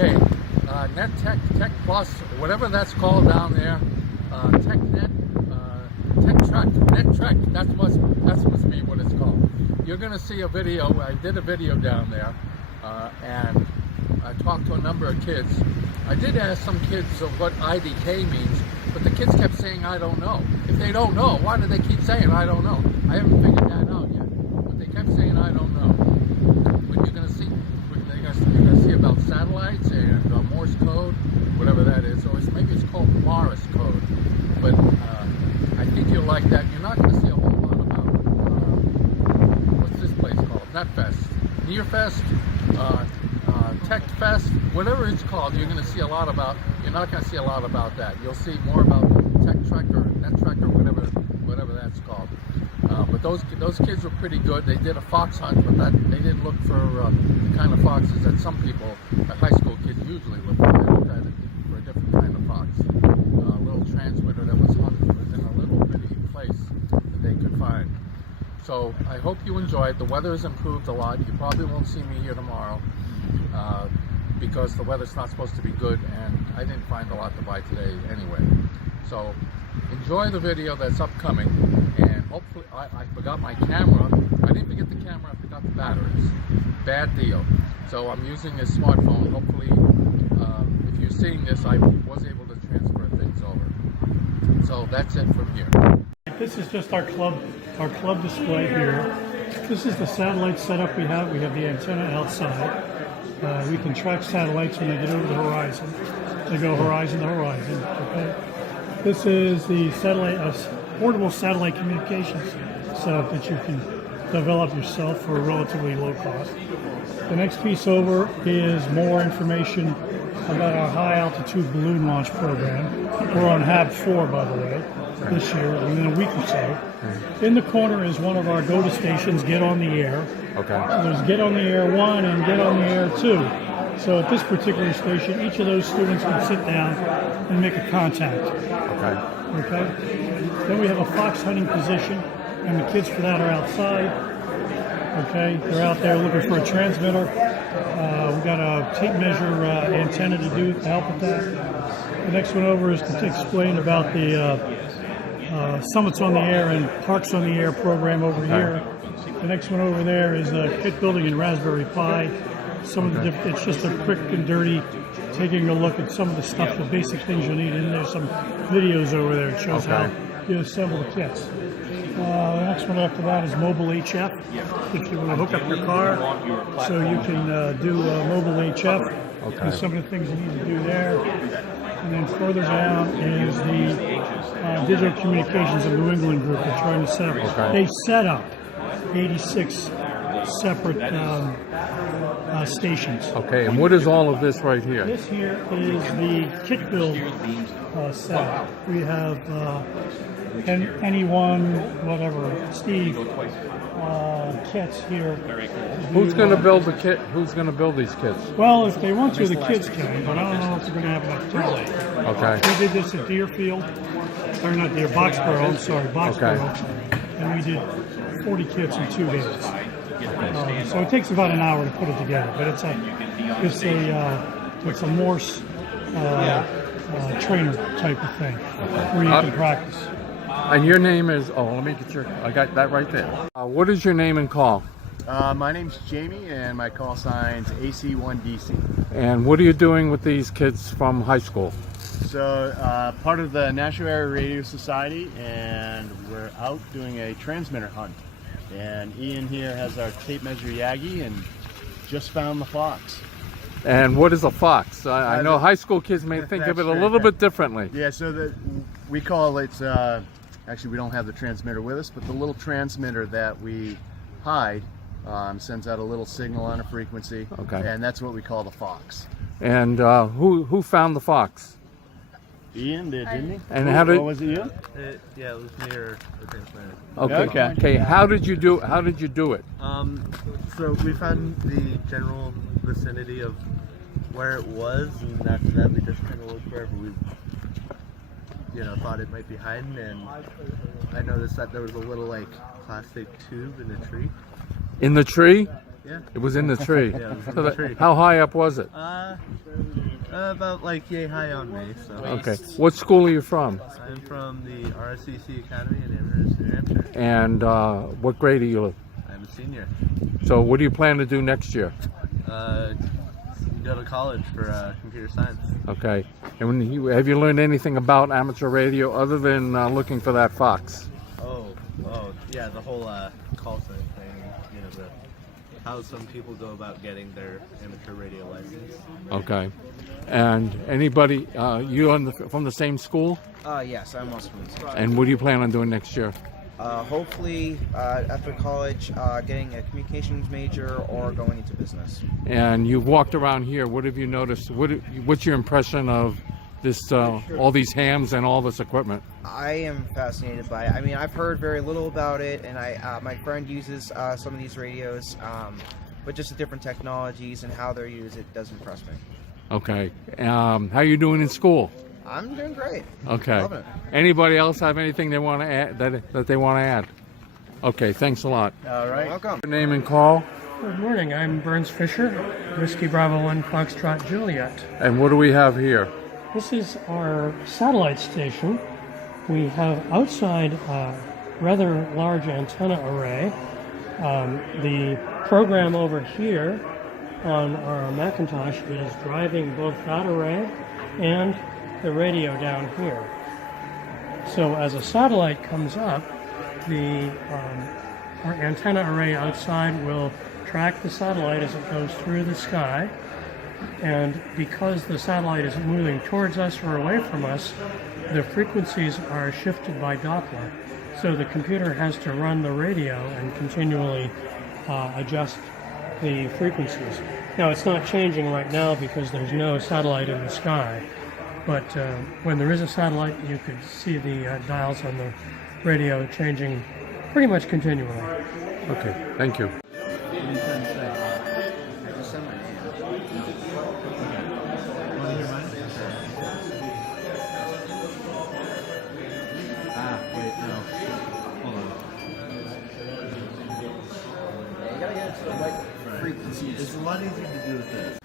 Okay, Net Tech, Tech Plus, whatever that's called down there, TechNet, Tech Trek, Net Trek, that must be what it's called. You're going to see a video. I did a video down there, and I talked to a number of kids. I did ask some kids what IDK means, but the kids kept saying, I don't know. If they don't know, why do they keep saying, I don't know? I haven't figured that out yet, but they kept saying, I don't know. But you're going to see, about satellites and Morse code, whatever that is, or maybe it's called Morse code. But I think you'll like that. You're not going to see a whole lot about, what's this place called? Nearfest, Tech Fest, whatever it's called. You're going to see a lot about. You're not going to see a lot about that. You'll see more about Tech Trek or Net Trek or whatever that's called. But those kids were pretty good. They did a fox hunt, but they didn't look for the kind of foxes that some people, high school kids, usually look for. They looked at it for a different kind of fox. A little transmitter that was in a little bitty place that they could find. So I hope you enjoy it. The weather has improved a lot. You probably won't see me here tomorrow because the weather's not supposed to be good, and I didn't find a lot to buy today anyway. So enjoy the video that's upcoming, and hopefully I forgot my camera. I didn't forget the camera, I forgot the batteries. Bad deal. So I'm using this smartphone. Hopefully, if you're seeing this, I was able to transfer things over. So that's it from here. This is just our club display here. This is the satellite setup we have. We have the antenna outside. We can track satellites when they get over the horizon. They go horizon to horizon. Okay. This is the portable satellite communications setup that you can develop yourself for a relatively low cost. The next piece over is more information about our high altitude balloon launch program. We're on HAB 4, by the way, this year, within a week or so. In the corner is one of our go-to stations, Get on the Air. Okay. There's Get on the Air 1 and Get on the Air 2. So at this particular station, each of those students can sit down and make a contact. Okay. Then we have a fox hunting position, and the kids for that are outside. Okay. They're out there looking for a transmitter. We've got a tape measure antenna to help with that. The next one over is to explain about the Summits on the Air and Parks on the Air program over here. The next one over there is kit building in Raspberry Pi. It's just a quick and dirty taking a look at some of the stuff, the basic things you need. And there's some videos over there that shows how you assemble the kits. The next one after that is mobile HF. If you want to hook up your car, so you can do mobile HF. And some of the things you need to do there. And then further down is the digital communications of New England group. They're trying to set up. They set up 86 separate stations. Okay, and what is all of this right here? This here is the kit build setup. We have anyone, whatever, Steve, kits here. Who's going to build the kit? Who's going to build these kits? Well, if they want to, the kids can, but I don't know if they're going to have enough time. Okay. We did this at Deerfield, or not Deer, Boxborough, I'm sorry, Boxborough, and we did 40 kits in 2 days. So it takes about an hour to put it together, but it's a Morse trainer type of thing where you can practice. And your name is, let me get I got that right there. What is your name and call? My name's Jamie, and my call sign's AC1DC. And what are you doing with these kids from high school? So, part of the National Area Radio Society, and we're out doing a transmitter hunt. And Ian here has our tape measure Yagi, and just found the fox. And what is a fox? I know high school kids may think of it a little bit differently. Yeah, so we call it, actually we don't have the transmitter with us, but the little transmitter that we hide sends out a little signal on a frequency, and that's what we call the fox. And who found the fox? Ian did, didn't he? And how did? Was it you? Yeah, it was near the transmitter. Okay. How did you do it? So we found the general vicinity of where it was, and after that we just kind of looked wherever we, thought it might be hiding. And I noticed that there was a little plastic tube in the tree. In the tree? Yeah. It was in the tree. Yeah, it was in So the tree. how high up was it? About like yay high on me. So. Okay. What school are you from? I'm from the RSCC Academy in Amherst, New Hampshire. And what grade are you? I'm a senior. So what do you plan to do next year? Go to college for computer science. Okay. And have you learned anything about amateur radio other than looking for that fox? Oh, yeah, the whole call sign thing. You know, how some people go about getting their amateur radio license. Okay. And anybody, you from the same school? Yes, I'm also from the same. And what do you plan on doing next year? Hopefully, after college, getting a communications major or going into business. And you've walked around here. What have you noticed? What's your impression of this? All these hams and all this equipment. I am fascinated by it. I mean, I've heard very little about it, and my friend uses some of these radios, but just the different technologies and how they're used, it does impress me. Okay. How are you doing in school? I'm doing great. Okay. Loving it. Anybody else have anything they want to add that they want to add? Okay. Thanks a lot. All right. Welcome. Your name and call. Good morning. I'm Burns Fisher, Whiskey Bravo 1 Foxtrot Juliet. And what do we have here? This is our satellite station. We have outside a rather large antenna array. The program over here on our Macintosh is driving both that array and the radio down here. So as a satellite comes up, our antenna array outside will track the satellite as it goes through the sky, and because the satellite is moving towards us or away from us, the frequencies are shifted by Doppler. So the computer has to run the radio and continually adjust the frequencies. Now it's not changing right now because there's no satellite in the sky, but when there is a satellite, you could see the dials on the radio changing pretty much continually. Okay. Thank you. It's a lot easier to do with this.